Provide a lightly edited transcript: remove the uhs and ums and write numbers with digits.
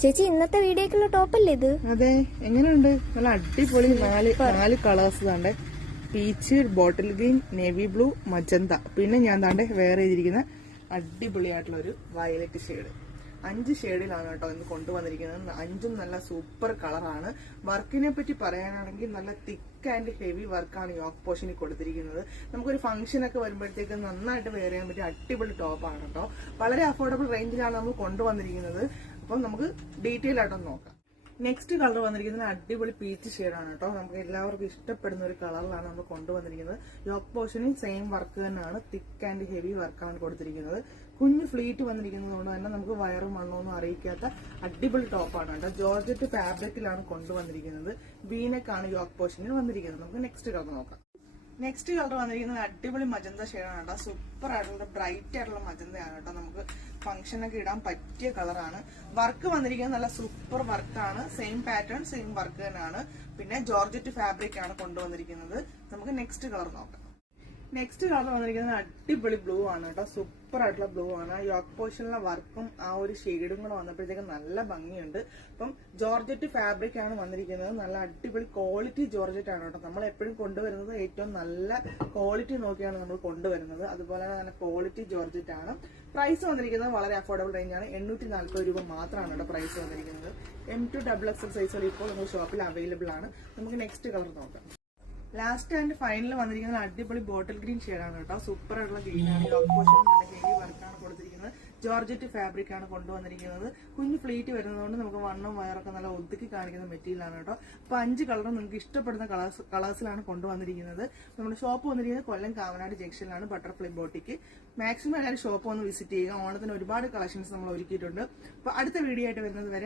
ചേച്ചി ഇന്നത്തെ വീഡിയോക്കുള്ള ടോപ്പല്ലേ ഇത്? അതെ, എങ്ങനെയുണ്ട്? നല്ല അടിപൊളി നാല് കളേഴ്സ് താണ്ടെ. Peach, bottle green, navy blue, magenta. പിന്നെ ഞാൻ താണ്ടെ വേറെ ചെയ്തിരിക്കുന്ന അടിപൊളിയായിട്ടുള്ള ഒരു വയലറ്റ് ഷെയ്ഡ്. 5 ഷെയ്ഡിലാണ് കേട്ടോ ഇന്ന് കൊണ്ടുവന്നിരിക്കുന്നത്. 5ഉം നല്ല സൂപ്പർ കളറാണ്. വർക്കിനെ പറ്റി പറയാനാണെങ്കിൽ നല്ല തിക്ക് ആൻഡ് ഹെവി വർക്കാണ് യോക്ക് പോർഷനിൽ കൊടുത്തിരിക്കുന്നത്. നമുക്കൊരു ഫംഗ്ഷൻ ഒക്കെ വരുമ്പോഴത്തേക്ക് നന്നായിട്ട് വെയർ ചെയ്യാൻ പറ്റിയ അടിപൊളി ടോപ്പാണ് കേട്ടോ. വളരെ അഫോർഡബിൾ റേഞ്ചിലാണ് നമ്മൾ കൊണ്ടുവന്നിരിക്കുന്നത്. അപ്പം നമുക്ക് ഡീറ്റെയിൽ ആയിട്ടൊന്ന് നോക്കാം. നെക്സ്റ്റ് കളർ വന്നിരിക്കുന്നത് അടിപൊളി പീച്ച് ഷെയ്ഡാണ് കേട്ടോ. നമുക്ക് എല്ലാവർക്കും ഇഷ്ടപ്പെടുന്ന ഒരു കളറിലാണ് നമ്മൾ കൊണ്ടുവന്നിരിക്കുന്നത്. യോക്ക് പോർഷനിൽ സെയിം വർക്ക് തന്നെയാണ്. തിക്ക് ആൻഡ് ഹെവി വർക്കാണ് കൊടുത്തിരിക്കുന്നത്. കുഞ്ഞ് ഫ്ലീറ്റ് വന്നിരിക്കുന്നത് കൊണ്ട് തന്നെ നമുക്ക് വയറും മണ്ണൊന്നും അറിയിക്കാത്ത അടിപൊളി ടോപ്പാണ് കേട്ടോ. ജോർജറ്റ് ഫാബ്രിക്കിലാണ് കൊണ്ടുവന്നിരിക്കുന്നത്. വീനക്കാണ് യോക്ക് പോർഷനിൽ വന്നിരിക്കുന്നത്. നമുക്ക് നെക്സ്റ്റ് കളർ നോക്കാം. നെക്സ്റ്റ് കളർ വന്നിരിക്കുന്നത് അടിപൊളി മജന്ത ഷെയ്ഡാണ് കേട്ടോ. സൂപ്പർ ആയിട്ടുള്ള ബ്രൈറ്റ് ആയിട്ടുള്ള മജന്തയാണ് കേട്ടോ. നമുക്ക് ഫംഗ്ഷനൊക്കെ ഇടാൻ പറ്റിയ കളറാണ്. വർക്ക് വന്നിരിക്കുന്നത് നല്ല സൂപ്പർ വർക്കാണ്. സെയിം പാറ്റേൺ സെയിം വർക്ക് തന്നെയാണ്. പിന്നെ ജോർജറ്റ് ഫാബ്രിക് ആണ് കൊണ്ടുവന്നിരിക്കുന്നത്. നമുക്ക് നെക്സ്റ്റ് കളർ നോക്കാം. നെക്സ്റ്റ് കളർ വന്നിരിക്കുന്നത് അടിപൊളി ബ്ലൂ ആണ് കേട്ടോ. സൂപ്പർ ആയിട്ടുള്ള ബ്ലൂ ആണ്. യോക്ക് പോർഷനിലെ വർക്കും ആ ഒരു ഷെയ്ഡും കൂടെ വന്നപ്പോഴത്തേക്ക് നല്ല ഭംഗിയുണ്ട്. അപ്പം ജോർജറ്റ് ഫാബ്രിക് ആണ് വന്നിരിക്കുന്നത്. നല്ല അടിപൊളി ക്വാളിറ്റി ജോർജറ്റ് ആണ് കേട്ടോ. നമ്മൾ എപ്പോഴും കൊണ്ടുവരുന്നത് ഏറ്റവും നല്ല ക്വാളിറ്റി നോക്കിയാണ് നമ്മൾ കൊണ്ടുവരുന്നത്. അതുപോലെ തന്നെ നല്ല ക്വാളിറ്റി ജോർജറ്റ് ആണ്. പ്രൈസ് വന്നിരിക്കുന്നത് വളരെ അഫോർഡബിൾ റേഞ്ചാണ്. 840 രൂപ മാത്രമാണ് കേട്ടോ പ്രൈസ് വന്നിരിക്കുന്നത്. M2 XXL സൈസുകൾ ഇപ്പോൾ നമ്മുടെ ഷോപ്പിൽ അവൈലബിൾ ആണ്. നമുക്ക് നെക്സ്റ്റ് കളർ നോക്കാം. ലാസ്റ്റ് ആൻഡ് ഫൈനൽ വന്നിരിക്കുന്നത് അടിപൊളി ബോട്ടിൽ ഗ്രീൻ ഷെയ്ഡാണ് കേട്ടോ. സൂപ്പർ ആയിട്ടുള്ള ഗ്രീൻ ആണ്. യോക്ക് പോർഷൻ നല്ല ഹെവി വർക്കാണ് കൊടുത്തിരിക്കുന്നത്. ജോർജറ്റ് ഫാബ്രിക് ആണ് കൊണ്ടുവന്നിരിക്കുന്നത്. കുഞ്ഞു ഫ്ലീറ്റ് വരുന്നതുകൊണ്ട് നമുക്ക് വണ്ണും വയറൊക്കെ നല്ല ഒതുക്കി കാണിക്കുന്ന മെറ്റീരിയൽ ആണ് കേട്ടോ. അപ്പൊ 5 കളറും നിങ്ങൾക്ക് ഇഷ്ടപ്പെടുന്ന കളേഴ്സിലാണ് കൊണ്ടുവന്നിരിക്കുന്നത്. നമ്മുടെ ഷോപ്പ് വന്നിരിക്കുന്നത് കൊല്ലം കാവനാട് ജംഗ്ഷനിലാണ്, ബട്ടർഫ്ലൈ ബോട്ടിക്ക്. മാക്സിമം എല്ലാവരും ഷോപ്പ് ഒന്ന് വിസിറ്റ് ചെയ്യുക. ഓണത്തിന് ഒരുപാട് കളക്ഷൻസ് നമ്മൾ ഒരുക്കിയിട്ടുണ്ട്. അപ്പൊ അടുത്ത വീഡിയോ ആയിട്ട് വരുന്നത് വരെ